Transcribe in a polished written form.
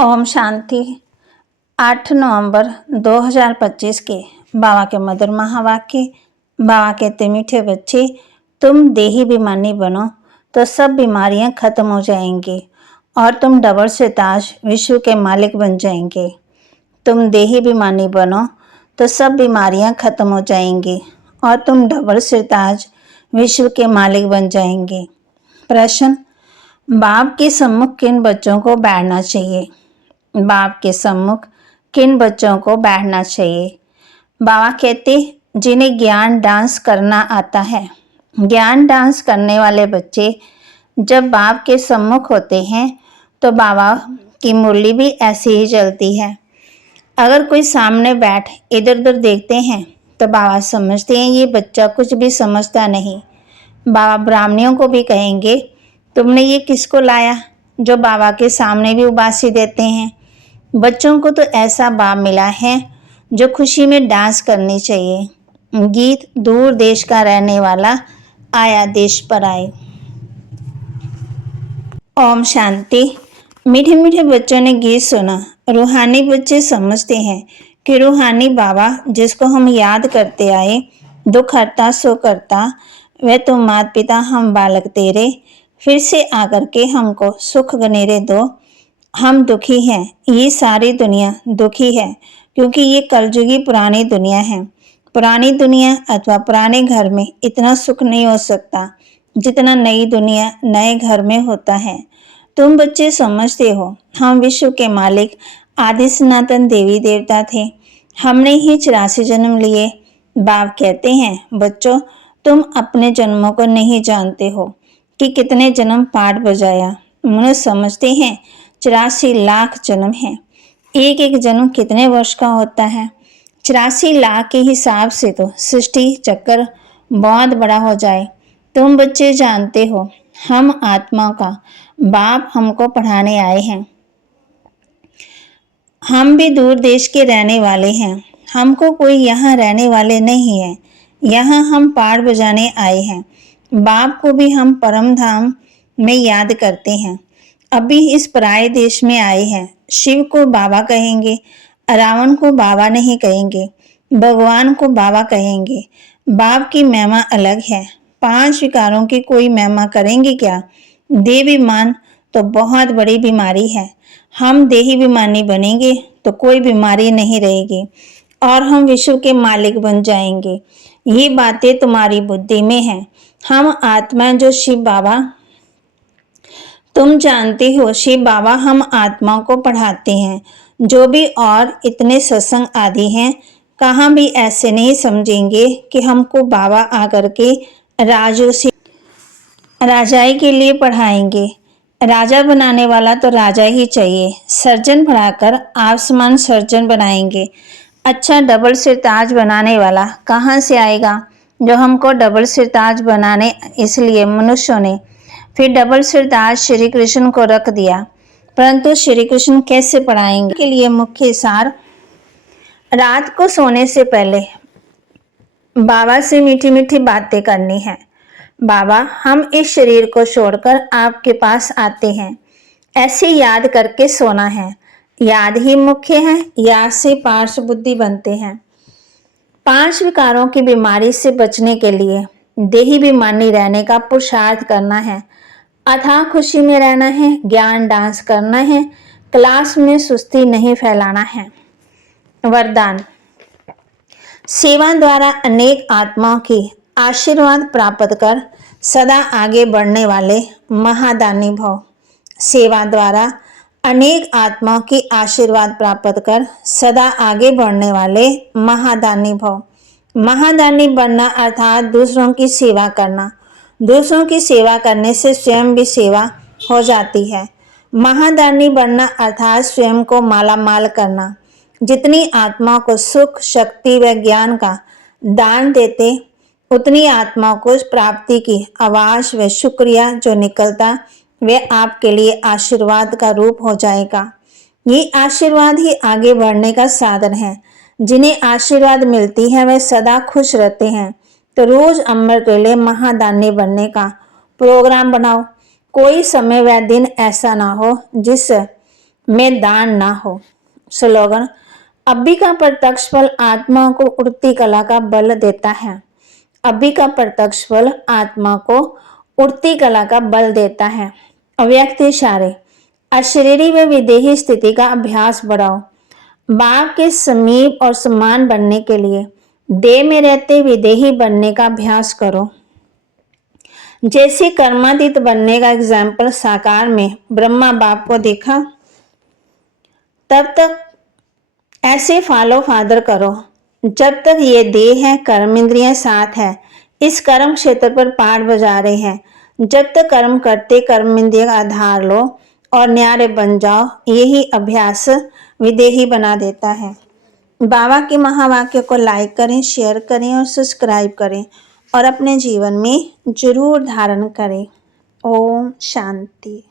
ओम शांति। 8 नवंबर 2025 के बाबा के मधुर महावाक्य। बाबा कहते मीठे बच्चे, तुम देही बीमानी बनो तो सब बीमारियां खत्म हो जाएंगी और तुम डबल से ताज विश्व के मालिक बन जाएंगे। तुम देही बीमानी बनो तो सब बीमारियां खत्म हो जाएंगी और तुम डबल से ताज विश्व के मालिक बन जाएंगे। प्रश्न, बाप के सम्मुख किन बच्चों को बैठना चाहिए? बाप के सम्मुख किन बच्चों को बैठना चाहिए? बाबा कहते, जिन्हें ज्ञान डांस करना आता है। ज्ञान डांस करने वाले बच्चे जब बाप के सम्मुख होते हैं तो बाबा की मुरली भी ऐसी ही चलती है। अगर कोई सामने बैठ इधर उधर देखते हैं तो बाबा समझते हैं ये बच्चा कुछ भी समझता नहीं। बाबा ब्राह्मणियों को भी कहेंगे, तुमने ये किसको लाया जो बाबा के सामने भी उबासी देते हैं। बच्चों को तो ऐसा बाप मिला है जो खुशी में डांस करनी चाहिए। गीत दूर देश का रहने वाला आया देश पर आए। ओम शांति। मीठे मीठे बच्चों ने गीत सुना। रूहानी बच्चे समझते हैं कि रूहानी बाबा जिसको हम याद करते आए, दुख हरता सो करता, वह तुम माता पिता हम बालक तेरे, फिर से आकर के हमको सुख गनेरे दो। हम दुखी हैं, ये सारी दुनिया दुखी है क्योंकि ये कलयुगी पुरानी दुनिया है। पुरानी दुनिया अथवा पुराने घर में इतना सुख नहीं हो सकता जितना नई दुनिया नए घर में होता है। तुम बच्चे समझते हो हम विश्व के मालिक आदि सनातन देवी देवता थे। हमने ही 84 जन्म लिए। बाप कहते हैं, बच्चों तुम अपने जन्मों को नहीं जानते हो कि कितने जन्म पाठ बजाया। मनुष्य समझते हैं 84 लाख जन्म है। एक एक जन्म कितने वर्ष का होता है? 84 लाख के हिसाब से तो सृष्टि चक्कर बहुत बड़ा हो जाए। तुम बच्चे जानते हो हम आत्मा का बाप हमको पढ़ाने आए हैं। हम भी दूर देश के रहने वाले हैं। हमको कोई यहाँ रहने वाले नहीं है। यहाँ हम पाठ बजाने आए हैं। बाप को भी हम परम धाम में याद करते हैं। अभी इस पराये देश में आए हैं। शिव को बाबा कहेंगे, रावण को बाबा नहीं कहेंगे, भगवान को बाबा कहेंगे। बाप की महिमा अलग है। 5 विकारों की कोई महिमा करेंगे क्या? देवीमान तो बहुत बड़ी बीमारी है। हम देही बीमानी बनेंगे तो कोई बीमारी नहीं रहेगी और हम विश्व के मालिक बन जाएंगे। ये बातें तुम्हारी बुद्धि में हैं। हम आत्मा जो शिव बाबा, तुम जानते हो शिव बाबा हम आत्मा को पढ़ाते हैं। जो भी और इतने सत्संग आदि हैं, कहाँ भी ऐसे नहीं समझेंगे कि हमको बाबा आकर के राजों से राजाई के लिए पढ़ाएंगे। राजा बनाने वाला तो राजा ही चाहिए। सर्जन पढ़ाकर आसमान सर्जन बनाएंगे। अच्छा डबल सिरताज बनाने वाला कहाँ से आएगा जो हमको डबल सिरताज बनाने, इसलिए मनुष्यों ने फिर डबल सिरताज श्री कृष्ण को रख दिया। परंतु श्री कृष्ण कैसे पढ़ाएंगे? के लिए मुख्य सार, रात को सोने से पहले बाबा से मीठी मीठी बातें करनी है। बाबा हम इस शरीर को छोड़कर आपके पास आते हैं, ऐसे याद करके सोना है। याद ही मुख्य है। याद से पार्श्व बुद्धि बनते हैं। 5 विकारों की बीमारी से बचने के लिए देही बीमानी रहने का पुरुषार्थ करना है। अथाह खुशी में रहना है। ज्ञान डांस करना है। क्लास में सुस्ती नहीं फैलाना है। वरदान, सेवा द्वारा अनेक आत्माओं की आशीर्वाद प्राप्त कर सदा आगे बढ़ने वाले महादानी भव। सेवा द्वारा अनेक आत्माओं की आशीर्वाद प्राप्त कर सदा आगे बढ़ने वाले महादानी भव। महादानी बनना अर्थात दूसरों की सेवा करना। दूसरों की सेवा करने से स्वयं भी सेवा हो जाती है। महादानी बनना अर्थात स्वयं को माला माल करना। जितनी आत्मा को सुख, शक्ति व ज्ञान का दान देते, उतनी आत्मा को प्राप्ति की आवाज व शुक्रिया जो निकलता, वह आपके लिए आशीर्वाद का रूप हो जाएगा। ये आशीर्वाद ही आगे बढ़ने का साधन है। जिन्हें आशीर्वाद मिलती है वह सदा खुश रहते हैं। तो रोज अमृत के लिए महादानी बनने का प्रोग्राम बनाओ। कोई समय व दिन ऐसा ना हो जिस में दान ना हो। स्लोगन, अभी का प्रत्यक्ष फल आत्मा को उड़ती कला का बल देता है। अभी का प्रत्यक्ष फल आत्मा को उड़ती कला का बल देता है। अव्यक्त इशारे, अशरीरी व विदेही स्थिति का अभ्यास बढ़ाओ। बाप के समीप और समान बनने के लिए देह में रहते विदेही बनने का अभ्यास करो। जैसे कर्मातीत बनने का एग्जाम्पल साकार में ब्रह्मा बाप को देखा, तब तक ऐसे फॉलो फादर करो जब तक ये देह है, कर्म इंद्रियां साथ है, इस कर्म क्षेत्र पर पाठ बजा रहे हैं। जब तक कर्म करते कर्म इंद्रिय का आधार लो और न्यारे बन जाओ। यही अभ्यास विदेही बना देता है। बाबा के महावाक्य को लाइक करें, शेयर करें और सब्सक्राइब करें और अपने जीवन में जरूर धारण करें। ओम शांति।